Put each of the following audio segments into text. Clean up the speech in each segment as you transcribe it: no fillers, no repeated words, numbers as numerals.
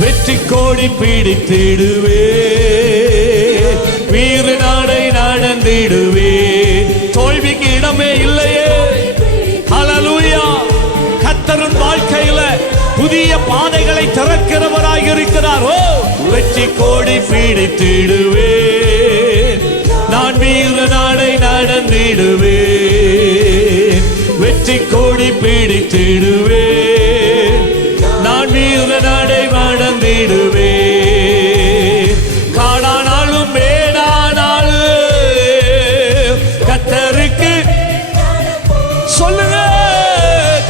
வெற்றி கோடி பிடித்திடுவே, வீர நாடை நடந்திடுவே. தோல்விக்கு இடமே இல்லையே. ஹல்லேலூயா. கர்த்தரின் வாழ்க்கையில புதிய பாதைகளை திறக்கிறவராய் இருக்கிறார். ஓ, வெற்றி கோடி பிடித்திடுவே, நான் வீர நாடை நடந்திடுவே. வெற்றி கோடி பிடித்திடுவே, நான் வீர நாடை நடந்திடுவே. காடானாலும் மேடானாலும் கர்த்தருக்கு சொல்லுங்க.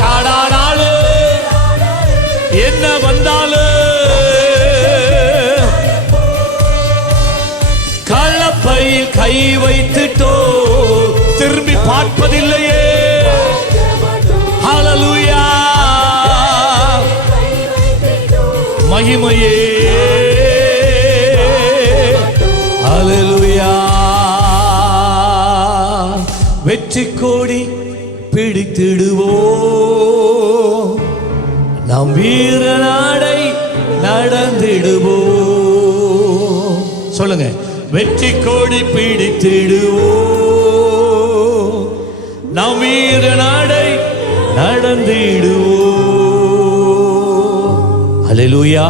காடானாலும் என்ன வந்தாலும் கலப்பையில் கை வைத்துட்டோ திரும்பி பார்ப்பதில்லையே. ஹல்லேலூயா. மகிமையே. ஹல்லேலூயா. வெற்றி கோடி பிடித்திடுவோ, நாம் வீர நாடை நடந்திடுவோ. சொல்லுங்க. வெற்றி கோடி பிடித்திடுவோ, நாம் வீர நாடை நடந்திடுவோ. ஹல்லேலூயா.